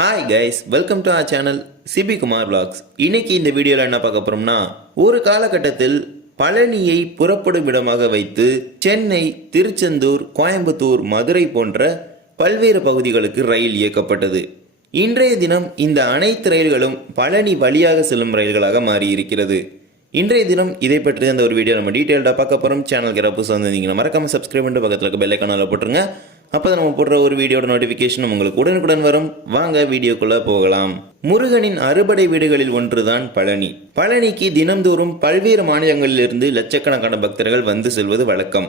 Hi guys welcome to our channel CB Kumar vlogs இன்னைக்கு இந்த வீடியோவில் என்ன பார்க்க போறோம்னா ஒரு காலகட்டத்தில் பழனியை புறப்படும் இடமாக வைத்து சென்னை திருச்செந்தூர் கோயம்புத்தூர் மதுரை போன்ற பல்வேறு பகுதிகளுக்கு ரயில் இயக்கப்பட்டது. இன்றைய தினம் இந்த அனைத்து ரயில்களும் பழனி வழியாக செல்லும் ரயில்களாக மாறியிருக்கிறது. இன்றைய தினம் இதை பற்றி அந்த ஒரு வீடியோ நம்ம டீட்டெயில்டாக பார்க்க போகிறோம் சேனல் கிராப்பு புதுசாக வந்திருந்தீங்கன்னா மறக்காம சப்ஸ்கிரைப் பண்ணிட்டு பக்கத்தில் இருக்க பெல் போட்டுருங்க. அப்போ தான் நம்ம போடுற ஒரு வீடியோட நோட்டிஃபிகேஷன் உங்களுக்கு உடனுக்குடன் வரும். வாங்க வீடியோக்குள்ளே போகலாம். முருகனின் அறுபடை வீடுகளில் ஒன்றுதான் பழனி. பழனிக்கு தினம்தோறும் பல்வேறு மாநிலங்களிலிருந்து லட்சக்கணக்கான பக்தர்கள் வந்து செல்வது வழக்கம்.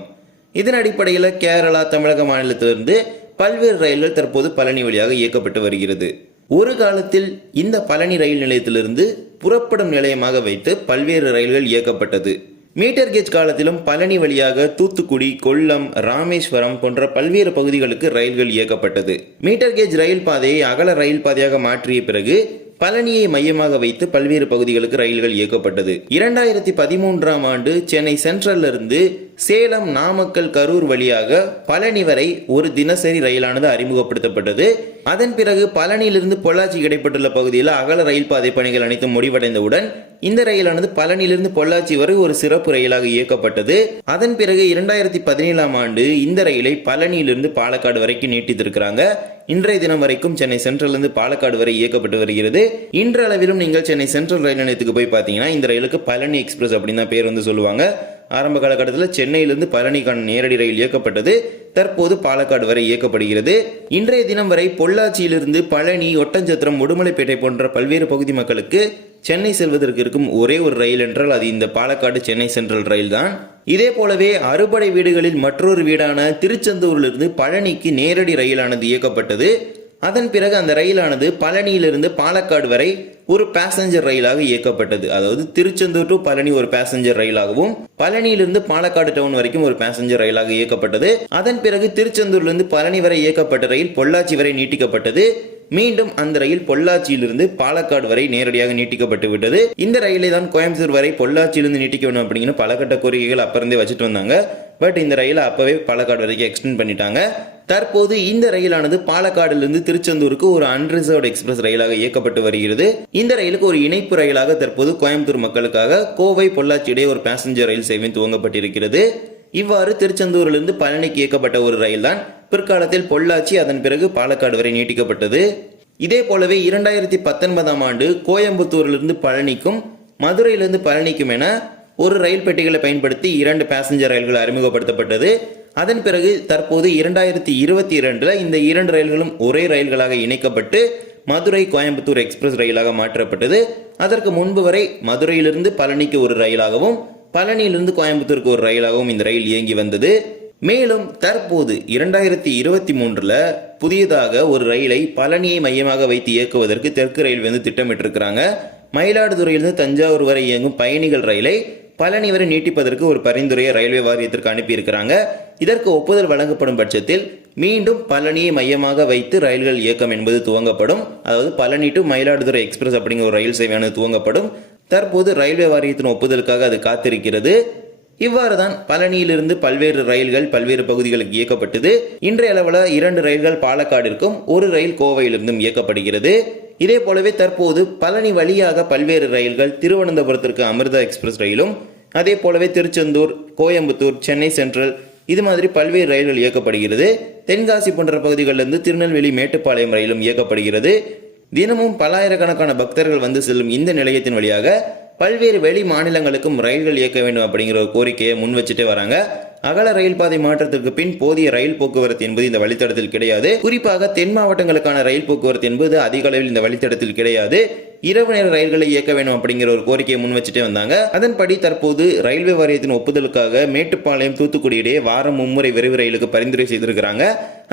இதன் அடிப்படையில் கேரளா தமிழக மாநிலத்திலிருந்து பல்வேறு ரயில்கள் தற்போது பழனி வழியாக இயக்கப்பட்டு வருகிறது. ஒரு காலத்தில் இந்த பழனி ரயில் நிலையத்திலிருந்து புறப்படும் நிலையமாக வைத்து பல்வேறு ரயில்கள் இயக்கப்பட்டது. மீட்டர் கேஜ் காலத்திலும் பழனி வழியாக தூத்துக்குடி கொல்லம் ராமேஸ்வரம் போன்ற பல்வேறு பகுதிகளுக்கு ரயில்கள் இயக்கப்பட்டது. மீட்டர் கேஜ் ரயில் பாதையை அகல ரயில் பாதையாக மாற்றிய பிறகு பழனியை மையமாக வைத்து பல்வேறு பகுதிகளுக்கு ரயில்கள் இயக்கப்பட்டது. இரண்டாயிரத்தி பதிமூன்றாம் ஆண்டு சென்னை சென்ட்ரல்ல இருந்து சேலம் நாமக்கல் கரூர் வழியாக பழனி வரை ஒரு தினசரி ரயிலானது அறிமுகப்படுத்தப்பட்டது. அதன் பிறகு பழனியிலிருந்து பொள்ளாச்சி இடைப்பட்டுள்ள பகுதியில் அகல ரயில் பாதை பணிகள் அனைத்தும் முடிவடைந்தவுடன் இந்த ரயிலானது பழனியிலிருந்து பொள்ளாச்சி வரை ஒரு சிறப்பு ரயிலாக இயக்கப்பட்டது. அதன் பிறகு இரண்டாயிரத்தி பதினேழாம் ஆண்டு இந்த ரயிலை பழனியிலிருந்து பாலக்காடு வரைக்கும் நீட்டித்திருக்கிறாங்க. இன்றைய தினம் வரைக்கும் சென்னை சென்ட்ரலிருந்து பாலக்காடு வரை இயக்கப்பட்டு வருகிறது. இன்றளவிலும் நீங்கள் சென்னை சென்ட்ரல் ரயில் நிலையத்துக்கு போய் பார்த்தீங்கன்னா இந்த ரயிலுக்கு பழனி எக்ஸ்பிரஸ் அப்படின்னு தான் பேர் வந்து சொல்லுவாங்க. ஆரம்ப காலகட்டத்தில் சென்னையிலிருந்து பழனிக்கான நேரடி ரயில் இயக்கப்பட்டது. தற்போது பாலக்காடு வரை இயக்கப்படுகிறது. இன்றைய தினம் வரை பொள்ளாச்சியிலிருந்து பழனி ஒட்டஞ்சத்திரம் உடுமலைப்பேட்டை போன்ற பல்வேறு பகுதி மக்களுக்கு சென்னை செல்வதற்கு இருக்கும் ஒரே ஒரு ரயில் என்றால் அது இந்த பாலக்காடு சென்னை சென்ட்ரல் ரயில் தான் இதே போலவே அறுபடை வீடுகளில் மற்றொரு வீடான திருச்செந்தூரிலிருந்து பழனிக்கு நேரடி ரயிலானது இயக்கப்பட்டது. அதன் பிறகு அந்த ரயிலானது பழனியிலிருந்து பாலக்காடு வரை ஒரு பேசஞ்சர் ரயிலாக இயக்கப்பட்டது. அதாவது திருச்செந்தூர் டு பழனி ஒரு பேசஞ்சர் ரயிலாகவும் பழனியிலிருந்து பாலக்காடு டவுன் வரைக்கும் ஒரு பேசஞ்சர் ரயிலாக இயக்கப்பட்டது. அதன் பிறகு திருச்செந்தூர்லேருந்து பழனி வரை இயக்கப்பட்ட ரயில் பொள்ளாச்சி வரை நீட்டிக்கப்பட்டது. மீண்டும் அந்த ரயில் பொள்ளாச்சியிலிருந்து பாலக்காடு வரை நேரடியாக நீட்டிக்கப்பட்டு விட்டது. இந்த ரயிலை தான் கோயம்புத்தூர் வரை பொள்ளாச்சியிலிருந்து நீட்டிக்க வேணும் அப்படிங்கிற பலகட்ட கோரிக்கைகள் அப்பறந்தே வச்சுட்டு வந்தாங்க. பட் இந்த ரயிலை அப்பவே பாலக்காடு வரைக்கும் எக்ஸ்டெண்ட் பண்ணிட்டாங்க. தற்போது இந்த ரயிலானது பாலக்காடிலிருந்து திருச்செந்தூருக்கு ஒரு அன்ரிசர்வ்டு எக்ஸ்பிரஸ் ரயிலாக இயக்கப்பட்டு வருகிறது. இந்த ரயிலுக்கு ஒரு இணைப்பு ரயிலாக தற்போது கோயம்புத்தூர் மக்களுக்காக கோவை பொள்ளாச்சி இடையே ஒரு பேசஞ்சர் ரயில் சேவை துவங்கப்பட்டிருக்கிறது. இவ்வாறு திருச்செந்தூரிலிருந்து பழனிக்கு இயக்கப்பட்ட ஒரு ரயில் தான் பிற்காலத்தில் பொள்ளாச்சி அதன் பிறகு பாலக்காடு வரை நீட்டிக்கப்பட்டது. இதே போலவே இரண்டாயிரத்தி பத்தொன்பதாம் ஆண்டு கோயம்புத்தூரிலிருந்து பழனிக்கும் மதுரையிலிருந்து பழனிக்கும் என ஒரு ரயில் பெட்டிகளை பயன்படுத்தி இரண்டு பேசஞ்சர் ரயில்கள் அறிமுகப்படுத்தப்பட்டது. அதன் பிறகு தற்போது இரண்டாயிரத்தி இருபத்தி இரண்டில் இந்த இரண்டு ரயில்களும் ஒரே ரயில்களாக இணைக்கப்பட்டு மதுரை கோயம்புத்தூர் எக்ஸ்பிரஸ் ரயிலாக மாற்றப்பட்டது. அதற்கு முன்பு வரை மதுரையிலிருந்து பழனிக்கு ஒரு ரயிலாகவும் பழனியிலிருந்து கோயம்புத்தூருக்கு ஒரு ரயிலாகவும் இந்த ரயில் இயங்கி வந்தது. மேலும் தற்போது இரண்டாயிரத்தி இருபத்தி மூன்றில் புதியதாக ஒரு ரயிலை பழனியை மையமாக வைத்து இயக்குவதற்கு தெற்கு ரயில் வந்து திட்டமிட்டிருக்கிறாங்க. மயிலாடுதுறையிலிருந்து தஞ்சாவூர் வரை இயங்கும் பயணிகள் ரயிலை பழனி வரை நீட்டிப்பதற்கு ஒரு பரிந்துரையை ரயில்வே வாரியத்திற்கு அனுப்பியிருக்கிறாங்க. இதற்கு ஒப்புதல் வழங்கப்படும் பட்சத்தில் மீண்டும் பழனியை மையமாக வைத்து ரயில்கள் இயக்கம் என்பது துவங்கப்படும். அதாவது பழனி டு மயிலாடுதுறை எக்ஸ்பிரஸ் அப்படிங்கிற ஒரு ரயில் சேவையானது துவங்கப்படும். தற்போது ரயில்வே வாரியத்தின் ஒப்புதலுக்காக அது காத்திருக்கிறது. இவ்வாறு தான் பழனியிலிருந்து பல்வேறு ரயில்கள் பல்வேறு பகுதிகளுக்கு இயக்கப்பட்டது. இன்றைய அளவில் இரண்டு ரயில்கள் பாலக்காடிற்கும் ஒரு ரயில் கோவையிலிருந்தும் இயக்கப்படுகிறது. இதே போலவே தற்போது பழனி வழியாக பல்வேறு ரயில்கள் திருவனந்தபுரத்திற்கு அமிர்தா எக்ஸ்பிரஸ் ரயிலும் அதே போலவே திருச்செந்தூர் கோயம்புத்தூர் சென்னை சென்ட்ரல் இது மாதிரி பல்வேறு ரயில்கள் இயக்கப்படுகிறது. தென்காசி போன்ற பகுதிகளிலிருந்து திருநெல்வேலி மேட்டுப்பாளையம் ரயிலும் இயக்கப்படுகிறது. தினமும் பல்லாயிரக்கணக்கான பக்தர்கள் வந்து செல்லும் இந்த நிலையத்தின் வழியாக பல்வேறு வெளி மாநிலங்களுக்கும் ரயில்கள் இயக்க வேண்டும் அப்படிங்கிற ஒரு கோரிக்கையை முன் வச்சுட்டே வராங்க. அகல ரயில் பாதை மாற்றத்திற்கு பின் போதிய ரயில் போக்குவரத்து என்பது இந்த வழித்தடத்தில் கிடையாது. குறிப்பாக தென் மாவட்டங்களுக்கான ரயில் போக்குவரத்து என்பது அதிக அளவில் இந்த வழித்தடத்தில் கிடையாது. இரவு நேர ரயில்களை இயக்க வேண்டும் அப்படிங்கிற ஒரு கோரிக்கையை முன் வச்சுட்டே வந்தாங்க. அதன்படி தற்போது ரயில்வே வாரியத்தின் ஒப்புதலுக்காக மேட்டுப்பாளையம் தூத்துக்குடி இடையே வாரம் மும்முறை விரைவு ரயிலுக்கு பரிந்துரை செய்திருக்கிறாங்க.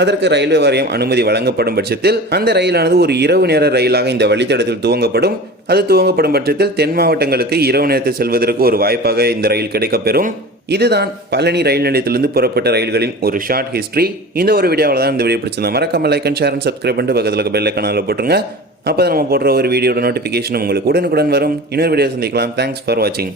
அதற்கு ரயில்வே வாரியம் அனுமதி வழங்கப்படும் பட்சத்தில் அந்த ரயிலானது ஒரு இரவு நேர ரயிலாக இந்த வழித்தடத்தில் துவங்கப்படும். அது துவங்கப்படும் பட்சத்தில் தென் மாவட்டங்களுக்கு இரவு நேரத்தில் செல்வதற்கு ஒரு வாய்ப்பாக இந்த ரயில் கிடைக்கப்பெறும். இதுதான் பழனி ரயில் நிலையத்திலிருந்து புறப்பட்ட ரயில்களின் ஒரு ஷார்ட் ஹிஸ்ட்ரி இந்த ஒரு வீடியோவில் தான் இந்த வீடியோ பிடிச்சிருந்தா மறக்காம like and share and subscribe பண்ணிட்டு பக்கத்தில் பெல் ஐக்கானில் போட்டுருங்க. அப்போ நம்ம போடுற ஒரு வீடியோட நோட்டிஃபிகேஷன் உங்களுக்கு உடனுக்குடன் வரும். இன்னொரு வீடியோ சந்திக்கலாம். தேங்க்ஸ் ஃபார் வாட்சிங்